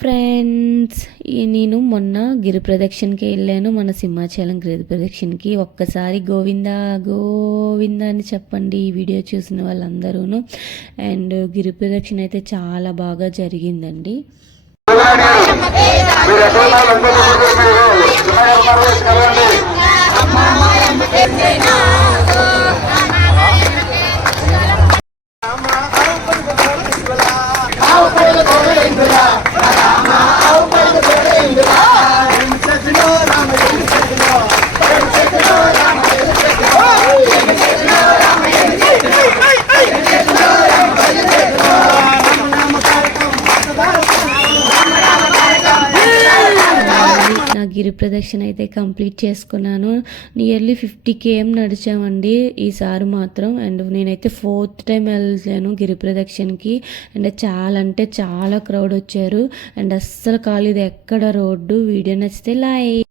Friends, నేను మొన్న గిరి ప్రదక్షిణకి వెళ్ళాను. మన సింహాచలం గిరి ప్రదక్షిణకి. ఒక్కసారి గోవిందా గోవిందా అని చెప్పండి ఈ వీడియో చూసిన వాళ్ళందరూ. అండ్ గిరి ప్రదక్షిణ అయితే చాలా బాగా జరిగిందండి. నా గిరి ప్రదక్షిణ అయితే కంప్లీట్ చేసుకున్నాను. నియర్లీ 50 km నడిచామండి ఈసారి మాత్రం. అండ్ నేనైతే 4th టైం వెళ్ళాను గిరి ప్రదక్షిణకి. అండ్ చాలా అంటే చాలా క్రౌడ్ వచ్చారు. అండ్ అస్సలు కాలేదు ఎక్కడ రోడ్డు. వీడియో నచ్చితే లైక్.